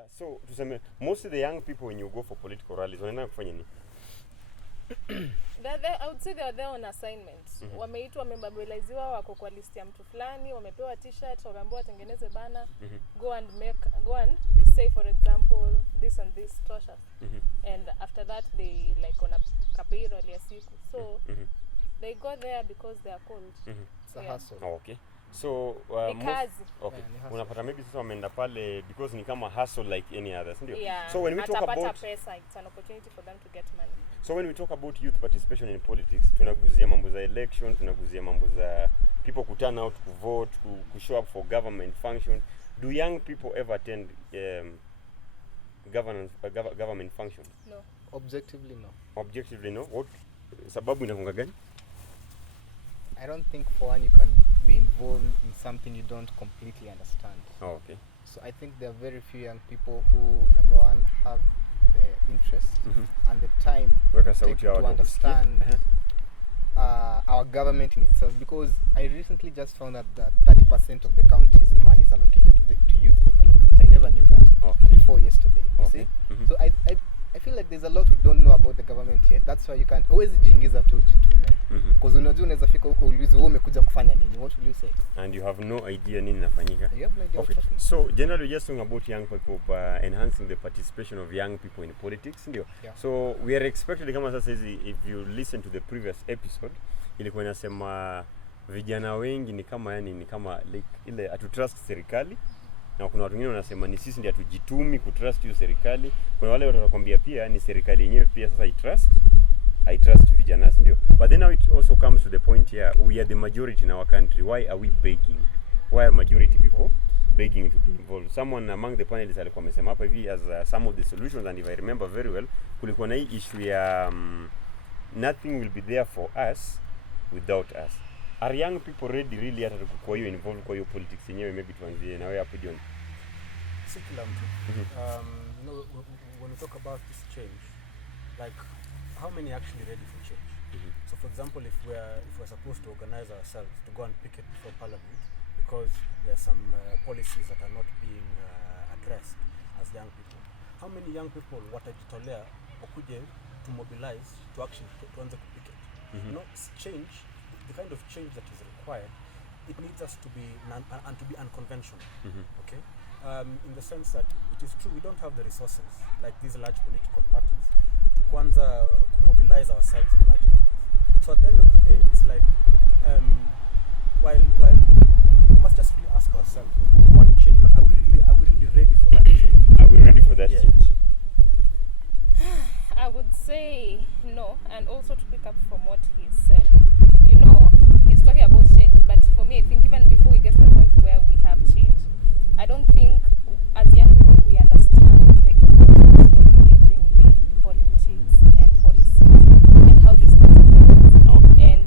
Yeah, so tuseme most of the young people when you go for political rallies wanaenda kufanya nini? I would say they are there on assignment. Wameitwa, wamemobiliziwa, wako kwa list ya mtu fulani, wamepewa t-shirt, wameambiwa watengeneze banner, go and say for example this and this tosha. And after that they like on a payroll ya siku. So they go there because they are called. It's a hustle. Oh, okay. So okay. Unapata maybe sasa wameenda pale because ni kama hustle like any others, ndio? Yeah. So when we talk about pesa, it's an opportunity for them to get money. So when we talk about youth participation in politics, tunaguzia mambo za election, tunaguzia mambo za people ku turn out, ku vote, ku show up for government functions. Do young people ever attend government functions? No. Objectively, no. Objectively, no. What sababu inakunga gani? I don't think for one you can be involved in something you don't completely understand. Oh, okay. So I think there are very few young people who, number one, have the interest and the time to understand our government in itself. Because I recently just found out that 30% of the county's money is allocated to youth development. I never knew that before yesterday. You see? So I feel like there's a lot we don't know about the government yet. That's why you can't always jingiza tu jitume. Because unajua unaweza fika huko ulize wewe umekuja kufanya nini? What will you say? And you have no idea nini nafanyika. You have no idea what's happening. So generally just talking about young people, enhancing the participation of young people in politics, ndio. Yeah. So we are expected kama sasa hizi, if you listen to the previous episode, ilikuwa inasema vijana wengi ni kama like ile atutrust serikali. Na kuna watu wengine wanasema ni sisi ndio hatujitumi kutrust hiyo serikali. Kuna wale watakwambia pia ni serikali yenyewe pia sasa I trust vijana, ndio. But then now it also comes to the point here, we are the majority in our country. Why are we begging? Why are majority people begging to be involved? Someone among the panelists alikuwa amesema hapa hivi as some of the solutions, and if I remember very well, kulikuwa na hii issue ya nothing will be there for us without us. Are young people ready really hata kwa hiyo involved kwa hiyo politics yenyewe? Maybe tuanzie na wewe hapo John. Sikila mtu. You know, when we talk about this change, like how many are actually ready for change? So for example, if we're supposed to organize ourselves to go and picket for parliament because there are some policies that are not being addressed as young people, how many young people watajitolea wakuje to mobilize to actually tuanze kupicket? You know, change, the kind of change that is required, it needs us to be unconventional. Okay, in the sense that it is true we don't have the resources like these large political parties to kwanza mobilize ourselves in large numbers. So at the end of the day, it's like while we must just really ask ourselves, we want change, but are we really ready for that change? Are we ready for that change? I would say no, and also to pick up from what he said, you know, he's talking about change, but for me, I think even before we get to the point where we have change, I don't think as young people we understand the importance of engaging in politics and policies and how these things affect us. And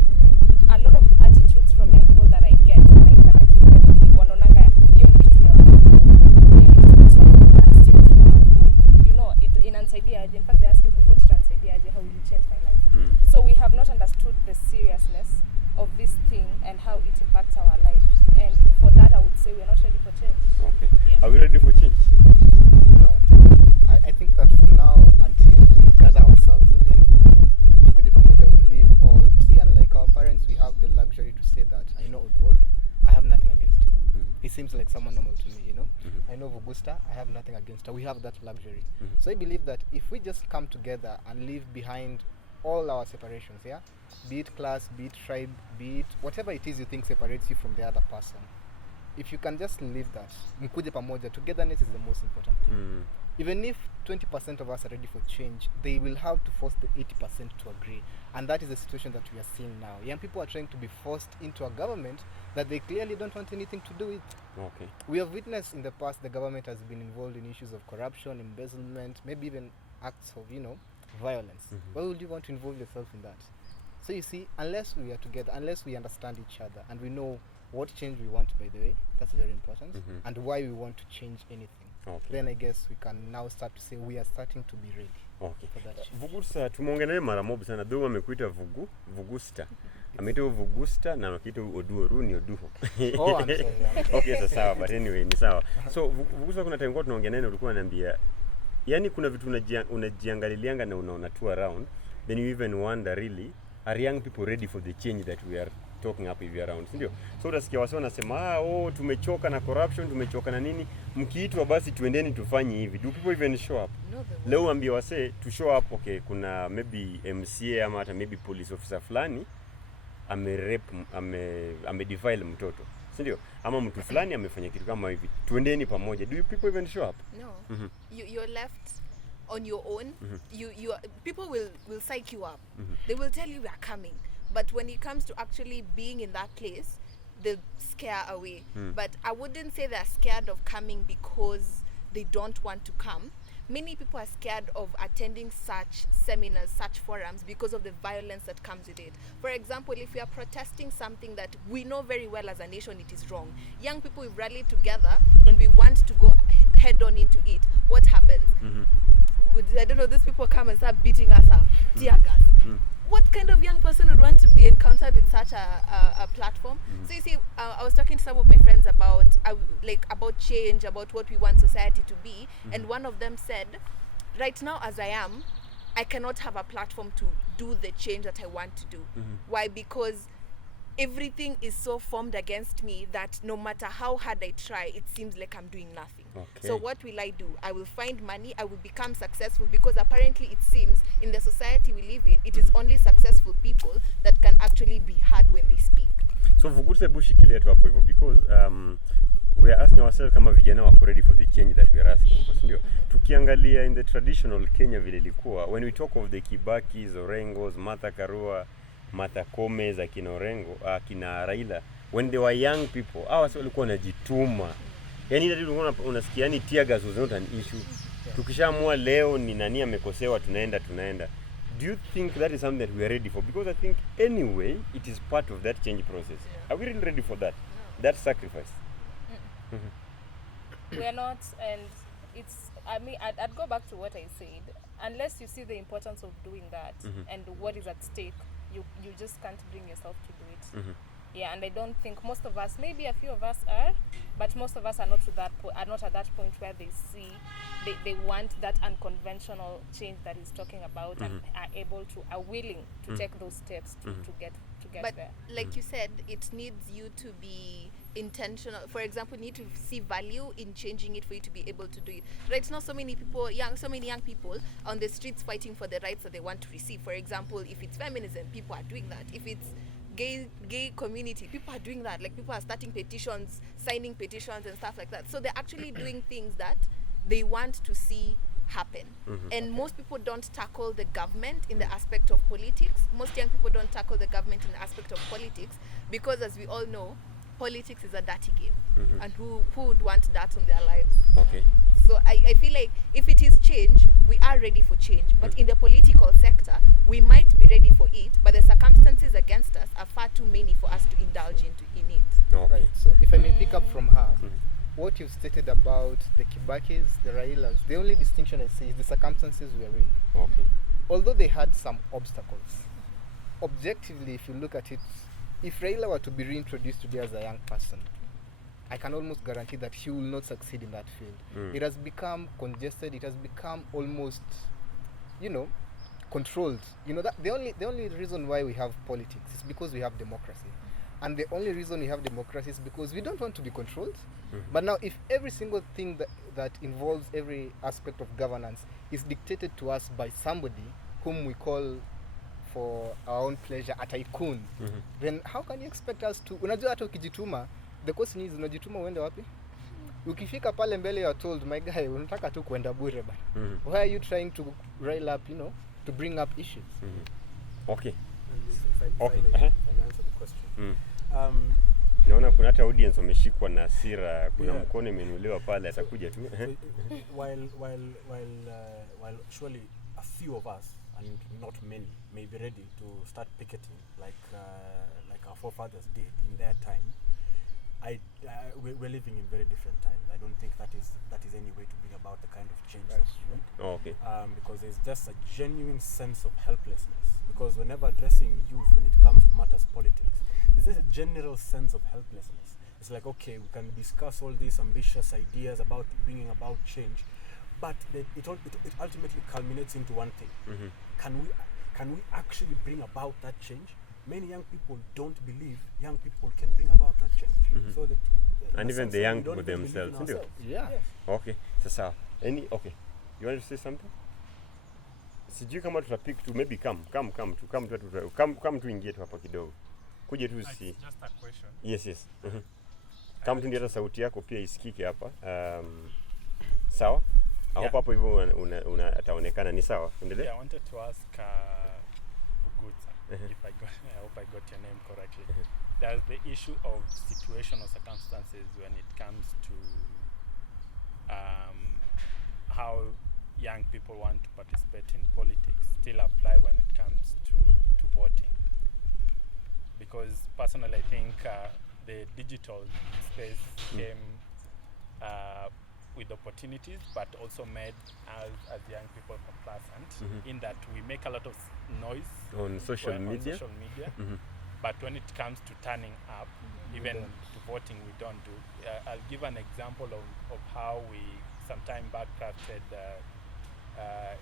a lot of attitudes from young people that I get when I interact with them, wanaonanga hiyo ni kitu ya you know, it inanisaidia aje. In fact, they ask you to vote inanisaidia aje, how will you change my life? So we have not understood the seriousness of this thing and how it impacts our life. And for that, I would say we're not ready for change. Okay. Yeah. Are we ready for change? No. I think that for now, until we gather ourselves as young people, tukuje pamoja, we live all, you see, unlike our parents, we have the luxury to say that I know Odwor, I have nothing against him. He seems like someone normal to me, you know. I know Vugusta, I have nothing against her. We have that luxury. So I believe that if we just come together and leave behind all our separations, yeah, be it class, be it tribe, be it whatever it is you think separates you from the other person, if you can just leave that, mkuje pamoja, togetherness is the most important thing. Even if 20% of us are ready for change, they will have to force the 80% to agree. And that is the situation that we are seeing now. Young people are trying to be forced into a government that they clearly don't want anything to do with. Okay. We have witnessed in the past the government has been involved in issues of corruption, embezzlement, maybe even acts of, you know, violence. Why would you want to involve yourself in that? So you see, unless we are together, unless we understand each other and we know what change we want, by the way, that's very important, and why we want to change anything, then I guess we can now start to say we are starting to be ready. Okay. for that change. Vugusta tumeongea naye mara mob sana. Though amekuita Vugusta. Ameita Vugusta na ameita Oduoru ni Oduho. Oh, I'm sorry. Okay, so sawa, but anyway ni sawa. So Vugusta kuna time kwa tunaongea naye ulikuwa unaniambia yani kuna vitu unajiangalilianga na unaona tu around, then you even wonder really are young people ready for the change that we are talking up hivi around, ndio? So utasikia wasi wanasema tumechoka na corruption, tumechoka na nini, mkiitwa basi tuendeni tufanye hivi. Do people even show up? No, they won't. Leo ambie wase to show up, okay, kuna maybe MCA ama hata maybe police officer fulani amedefile mtoto, si ndio? Ama mtu fulani amefanya kitu kama hivi, tuendeni pamoja. Do you people even show up? No. Mhm. You're left on your own. People will psych you up. Mhm. They will tell you we are coming. But when it comes to actually being in that place, they scare away. But I wouldn't say they're scared of coming because they don't want to come. Many people are scared of attending such seminars, such forums, because of the violence that comes with it. For example, if we are protesting something that we know very well as a nation it is wrong, young people we've rallied together and we want to go head on into it. What happens? I don't know, these people come and start beating us up, tear gas. What kind of young person would want to be encountered with such a platform? So you see, I was talking to some of my friends about about change, about what we want society to be, and one of them said, right now as I am, I cannot have a platform to do the change that I want to do. Why? Because everything is so formed against me that no matter how hard I try, it seems like I'm doing nothing. Okay. So what will I do? I will find money, I will become successful, because apparently it seems in the society we live in, it is only successful people that can actually be heard when they speak. So Vugusta hebu shikilia tu hapo hivyo, because we are asking ourselves kama vijana wako ready for the change that we are asking for, ndio? Tukiangalia in the traditional Kenya vile ilikuwa, when we talk of the Kibakis, Orengos, Martha Karua, Martha Koome, akina Orengo, akina Raila, when they were young people, wasi walikuwa wanajituma. Yani ile tulikuwa unasikia yani tear gas was not an issue. Tukishaamua leo ni nani amekosewa tunaenda. Do you think that is something that we are ready for? Because I think anyway it is part of that change process. Are we really ready for that? That sacrifice? We are not, and it's, I mean, I'd go back to what I said. Unless you see the importance of doing that and what is at stake, you just can't bring yourself to do it. Yeah, and I don't think most of us, maybe a few of us are, but most of us are not to that are not at that point where they see they want that unconventional change that he's talking about and are willing to take those steps to get But there. like you said, it needs you to be intentional. For example, you need to see value in changing it for you to be able to do it. Right now, so many young people on the streets fighting for the rights that they want to receive. For example, if it's feminism, people are doing that. If it's gay community, people are doing that. Like, people are starting petitions, signing petitions and stuff like that. So they're actually doing things that they want to see happen. And most people don't tackle the government in the aspect of politics. Most young people don't tackle the government in the aspect of politics because, as we all know, politics is a dirty game. And who would want that on their lives? Okay. So I feel like if it is change, we are ready for change. But in the political sector, we might be ready for it, but the circumstances against us are far too many for us to indulge in it. Okay. Right. So if I may pick up from her, what you've stated about the Kibakis, the Railas, the only distinction I see is the circumstances we are in. Okay. Although they had some obstacles, objectively, if you look at it, if Raila were to be reintroduced today as a young person, I can almost guarantee that he will not succeed in that field. It has become congested. It has become almost, controlled. That the only reason why we have politics is because we have democracy, and the only reason we have democracy is because we don't want to be controlled. But now, if every single thing that involves every aspect of governance is dictated to us by somebody whom we call for our own pleasure a tycoon, then how can you expect us to? Unajua hata ukijituma, the question is, unajituma uende wapi? Ukifika pale mbele you are told, my guy, unataka tu kuenda bure bana. Why are you trying to rile up, to bring up issues? Okay. If I Okay. may answer the question. Naona kuna hata audience wameshikwa na hasira, kuna Yeah. mkono imenuliwa pale, atakuja tu. While surely a few of us, and not many, may be ready to start picketing like our forefathers did in their time, we're living in very different times. I don't think that is any way to bring about the kind of change That's that we need. Oh, okay. Because there's just a genuine sense of helplessness. Because whenever addressing youth when it comes to matters politics, there's just a general sense of helplessness. It's like, okay, we can discuss all these ambitious ideas about bringing about change, but it ultimately culminates into one thing. Can we actually bring about that change? Many young people don't believe young people can bring about that change. So that And even the we young don't people even believe in themselves, ndio? ourselves. Yeah. Yes. Okay. Sasa okay. You want to say something? Sijui kama tutapik tu maybe come tuingie tu hapa kidogo. Kuje tu si. It's just a question. Yes. Kama tu ndio hata sauti yako pia isikike hapa. Sawa? Yeah. Hapo hivyo ataonekana ni sawa. Endelea. Yeah, I wanted to ask Bugutsa, if I hope I got your name correctly. There's the issue of situational circumstances when it comes to how young people want to participate in politics still apply when it comes to voting. Because personally, I think the digital space came with opportunities, but also made as young people complacent in that we make a lot of noise On social media. But when it comes to turning up, even to voting, we don't do. I'll give an example of how we sometime back crafted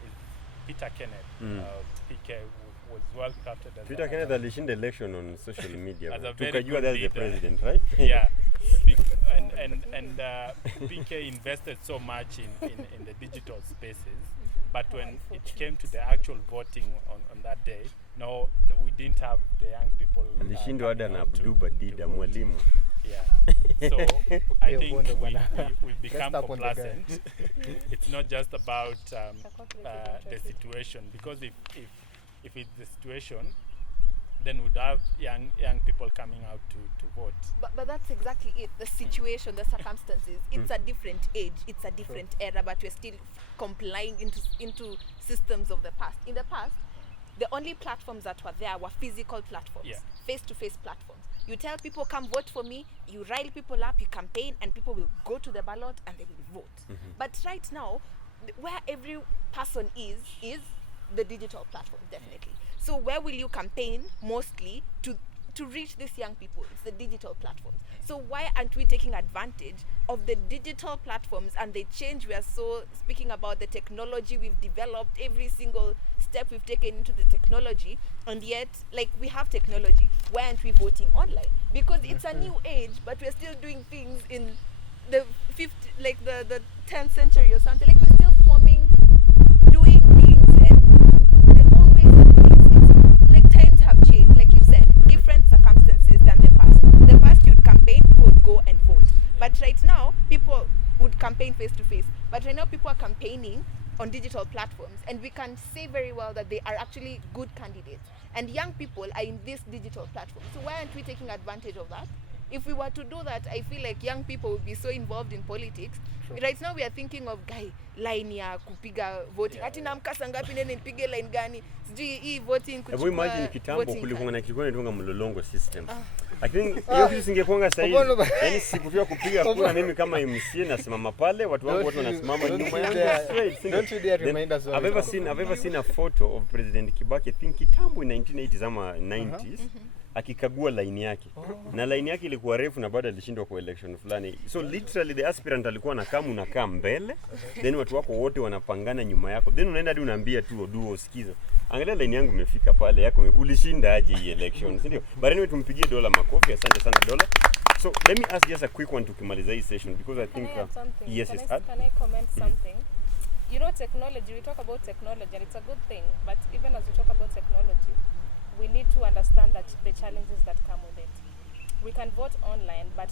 is Peter Kenneth. PK was well crafted as Peter Kenneth alishinda election on social media. As a very Tukajua good that's the leader. president, right? Yeah. And PK invested so much in the digital spaces, but when it came to the actual voting on that day, no, we didn't have the young people. Alishindwa hada coming na out to Abdu Badida vote. mwalimu. Yeah. So I Yeah, think wonder we've bana. become Rest up on the guy. complacent. It's not just about the situation, because if it's the situation, then we'd have young people coming out to vote. But that's exactly it. The situation, the circumstances. It's a different age. It's a different era. But we're still complying into systems of the past. In the past, the only platforms that were there were physical platforms, Yeah. face-to-face platforms. You tell people, come vote for me. You rile people up. You campaign, and people will go to the ballot and they will vote. But right now, where every person is the digital platform, definitely. So where will you campaign mostly to reach these young people? It's the digital platforms. So why aren't we taking advantage of the digital platforms and the change we are so speaking about, the technology we've developed, every single step we've taken into the technology, and yet like we have technology, why aren't we voting online? Because it's a new age, but we're still doing things in the 10th century or something. Like we're still forming, doing things, and always it's like times have changed, like you said, different circumstances than the past. The past you'd campaign, people would go and vote. But right now, people would campaign face to face. But right now, people are campaigning on digital platforms, and we can say very well that they are actually good candidates. And young people are in this digital platform. So why aren't we taking advantage of that? If we were to do that, I feel like young people would be so involved in politics. Right now we are thinking of line ya kupiga voting. Ati namka saa ngapi nene nipige line gani? Sijui hii voting kuchukua. Hebu imagine kitambo voting kulikuwa na card. kilikuwa inaitwa mlolongo system. I think hiyo kitu singekuanga sahihi. Yaani sikufia kupiga kura mimi kama MC nasimama pale, watu wangu wote wanasimama nyuma yangu straight. Don't you dare remind us of I've it. ever seen a photo of President Kibaki, I think kitambo in 1980s ama 90s. Akikagua line yake na line yake ilikuwa refu na baada alishindwa kwa election fulani, so literally the aspirant alikuwa unakaa mbele, then watu wako wote wanapangana nyuma yako, then unaenda hadi unaambia tu duo sikiza, angalia line yangu imefika pale, yako ulishinda aje hii election, si ndio? But anyway, tumpigie Dola makofi. Asante sana Dola. So let me ask just a quick one tukimaliza hii session, because I think Can I add something? yes, Can yes, I, add. can I comment something? You know, technology, we talk about technology and it's a good thing, but even as we talk about technology, we need to understand that the challenges that come with it. We can vote online, but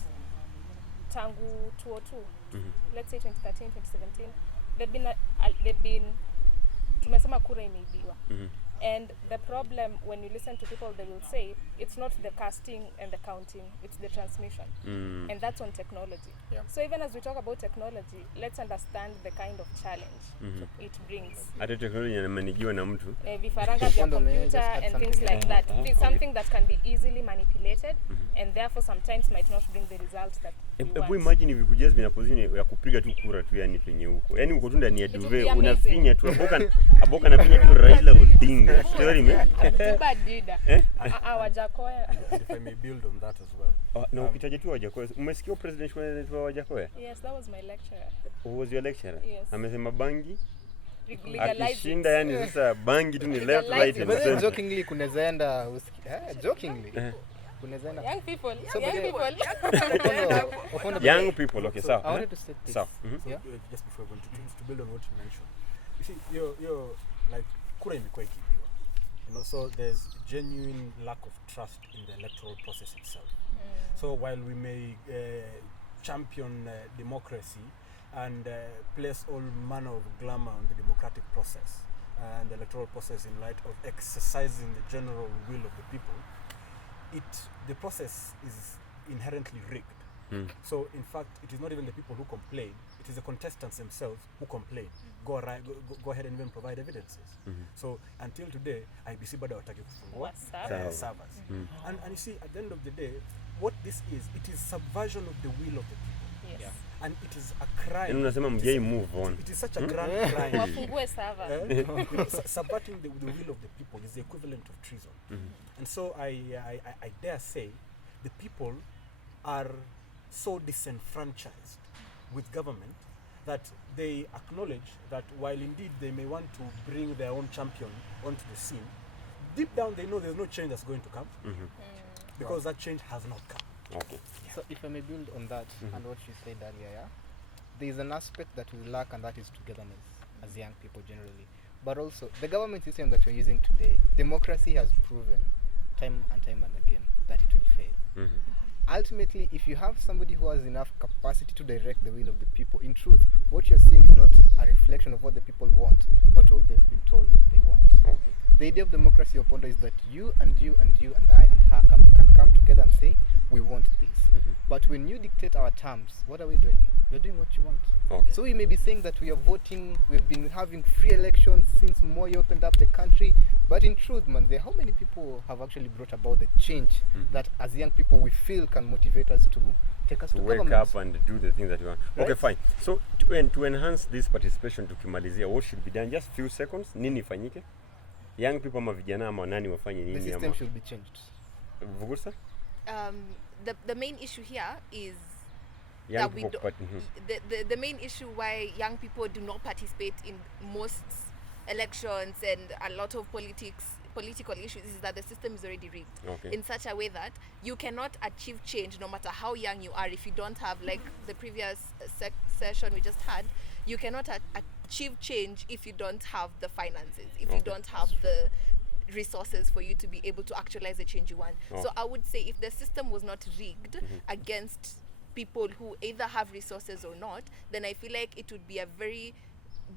tangu 2002, let's say 2013, 2017, they've been tumesema kura imeibiwa. And the problem, when you listen to people, they will say it's not the casting and the counting, it's the transmission. And that's on technology. Yeah. So even as we talk about technology, let's understand the kind of challenge it brings. Hata teknolojia inamanikiwa na mtu. Vifaranga vya Wonder may I just computer add and something things like there? that. Something that can be easily manipulated and therefore sometimes might not bring the result that you Hebu want. imagine vikujazbi bina position ya kupiga tu kura tu, yani penye huko. Yani uko tu ndani ya It would duve be amazing. unafinya tu aboka anafinya tu Raila Odinga. Story me. Tuba dida. Wajakoya. And if I may build on that as well. Na ukitaja tu Wajakoya, umesikia president wa Wajakoya? Yes, that was my lecturer. Who was your lecturer? Yes. Amesema bangi Legalize akishinda, it. yani sasa bangi tu ni left, Legalize right it. and But then center. jokingly kunezaenda jokingly kunezaenda Young people. So, Young but- people. Opondo, Young people, okay, I sawa. wanted to say this. Sawa. Yeah. Just before going to build on what you mentioned, you see, you're like kura imekuwa ikiibiwa, you know, so there's genuine lack of trust in the electoral process itself. So while we may champion democracy and place all manner of glamour on the democratic process and the electoral process in light of exercising the general will of the people, the process is inherently rigged. So in fact, it is not even the people who complain, it is the contestants themselves who complain. Go ahead and even provide evidences. So until today, IBC bado hawataki kufungua What's up? servers. And you see, at the end of the day, what this is, it is subversion of the will of the people. Yes. And it is a crime. Yani unasema mjai move on. It is such a grand crime. Wafungue server. You know, subverting the will of the people is the equivalent of treason. And so I dare say the people are so disenfranchised with government that they acknowledge that while indeed they may want to bring their own champion onto the scene, deep down they know there's no change that's going to come because that change has not come. Okay. So if I may build on that and what you said earlier, yeah, there is an aspect that we lack, and that is togetherness as young people generally. But also, the government system that we're using today, democracy has proven time and time and again that it will fail. Ultimately, if you have somebody who has enough capacity to direct the will of the people, in truth, what you're seeing is not a reflection of what the people want, but what they've been told they want. Okay. The idea of democracy, Opondo, is that you and you and you and I and her can come together and say, we want this. But when you dictate our terms, what are we doing? We're doing what you want. Okay. So we may be saying that we are voting, we've been having free elections since Moi opened up the country, but in truth, man, how many people have actually brought about the change that as young people we feel can motivate us to take us to wake government? up and do the things that you want. Okay, Right. fine. So to enhance this participation, tukimalizia, what should be done? Just few seconds. Nini ifanyike? Young people ama vijana ama nani wafanye The nini system ama should be changed. Vugusa? The main issue here is Young that we people do, the main issue why young people do not participate in most elections and a lot of political issues is that the system is already rigged Okay. in such a way that you cannot achieve change no matter how young you are if you don't have, like the previous session we just had, you cannot achieve change if you don't have the finances, if you Okay. don't have the resources for you to be able to actualize the change you want. Okay. So I would say if the system was not rigged against people who either have resources or not, then I feel like it would be a very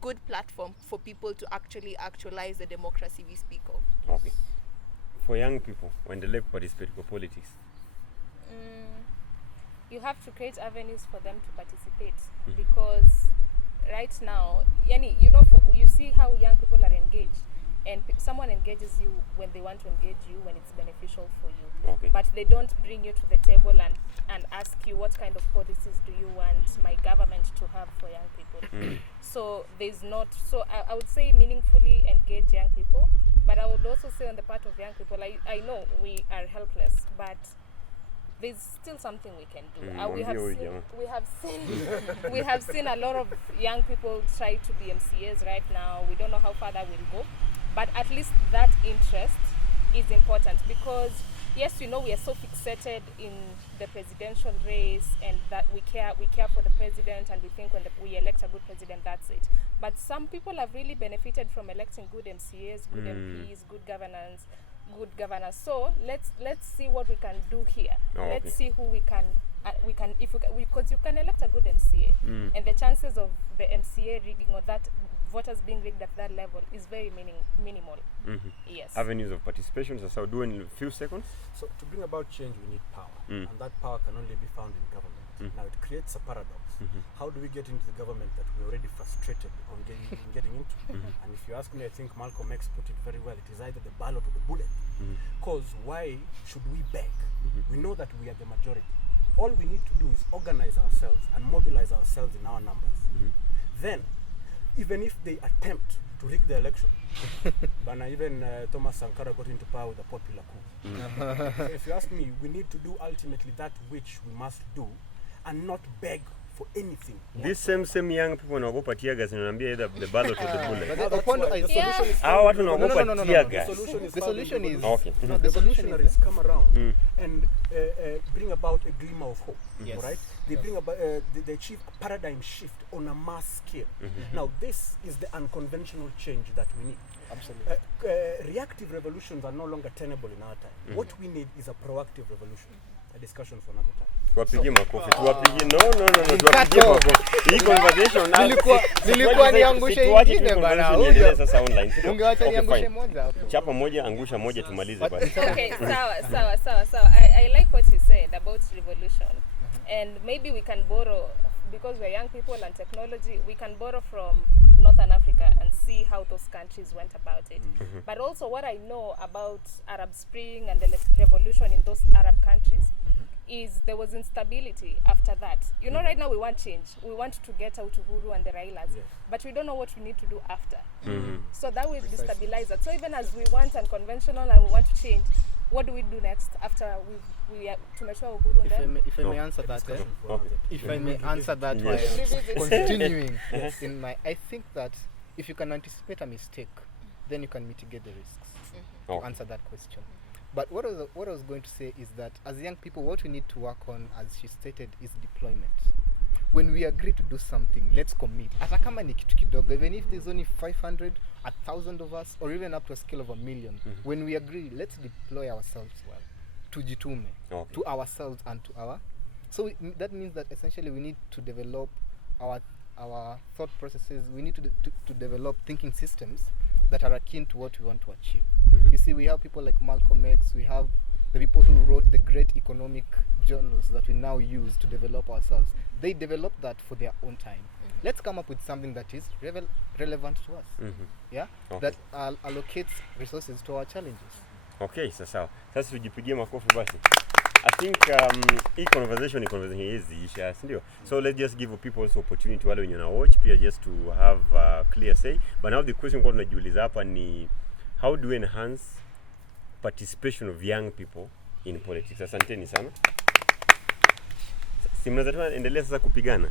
good platform for people to actually actualize the democracy we speak of. Okay. For young people, when they participate in politics, You have to create avenues for them to participate because right now, yani, you know, you see how young people are engaged, and someone engages you when they want to engage you, when it's beneficial for you. Okay. But they don't bring you to the table and ask you what kind of policies do you want my government to have for young people. So there's not, so I would say meaningfully engage young people, but I would also say on the part of young people, I know we are helpless, but there's still something we can do. We have seen a lot of young people try to be MCAs right now. We don't know how far that will go, but at least that interest is important because yes, you know, we are so fixated in the presidential race and that we care for the president and we think when we elect a good president, that's it. But some people have really benefited from electing good MCAs, good MPs, good governors. So let's see what we can do here. Let's see who we can because you can elect a good MCA, and the chances of the MCA rigging or that voters being rigged at that level is very minimal. Yes. Avenues of participation, so I'll do in a few seconds. So to bring about change, we need power, and that power can only be found in government. Now it creates a paradox. How do we get into the government that we're already frustrated on getting into? And if you ask me, I think Malcolm X put it very well. It is either the ballot or the bullet. Because why should we beg? We know that we are the majority. All we need to do is organize ourselves and mobilize ourselves in our numbers. Then, even if they attempt to rig the election, but even Thomas Sankara got into power with a popular coup. So if you ask me, we need to do ultimately that which we must do and not beg for anything. This same young people wanaogopa tear gas wanaambia either the ballot or the bullet. But the point is, Hao watu wanaogopa tear gas. the solution is Okay. No, the revolutionaries come around and bring about a glimmer of hope. Yes. Right? They bring about they achieve a paradigm shift on a mass scale. Now this is the unconventional change that we need. absolutely. Reactive revolutions are no longer tenable in our time. What we need is a proactive revolution. A discussion for another time. Tuwapigie makofi. Tuwapigie. No. Tuwapigie makofi. Hii conversation Nilikuwa niangushe ingine bana. Niendelee sasa online. Ungewacha Okay, niangushe fine. moja hapo. Chapa moja, angusha moja tumalize basi. Okay, sawa. I like what you said about revolution. And maybe we can borrow, because we're young people and technology, we can borrow from Northern Africa and see how those countries went about it. But also what I know about Arab Spring and the revolution in those Arab countries is there was instability after that. You know, right now we want change. We want to get out Uhuru and the Railas, but we don't know what we need to do after. So that will destabilize us. So even as we want unconventional and we want to change, what do we do next after we tumeshwa Uhuru and then? If I may answer that, Okay. if I may answer that while Yes. continuing in my, I think that if you can anticipate a mistake, then you can mitigate the risks to Okay. answer that question. But what I was going to say is that as young people, what we need to work on, as she stated, is deployment. When we agree to do something, let's commit. Hata kama ni kitu kidogo, even if there's only 500, 1,000 of us, or even up to a scale of 1 million, when we agree, let's deploy ourselves well. Tujitume. Okay. To ourselves and to our. So that means that essentially we need to develop our thought processes. We need to develop thinking systems that are akin to what we want to achieve. You see, we have people like Malcolm X. We have the people who wrote the great economic journals that we now use to develop ourselves. They developed that for their own time. Let's come up with something that is relevant to us. Yeah, Okay. that allocates resources to our challenges. Okay, sasa tujipigie makofi basi. I think hii conversation hizi isha, si ndio? So let's just give people also opportunity wale wenye na watch pia just to have a clear say. But now the question kwa tunajiuliza hapa ni how do we enhance participation of young people in politics? Asanteni sana. Si mnaweza tu endelea sasa kupigana.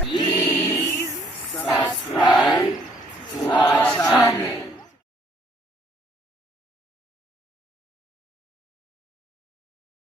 Please subscribe to our channel.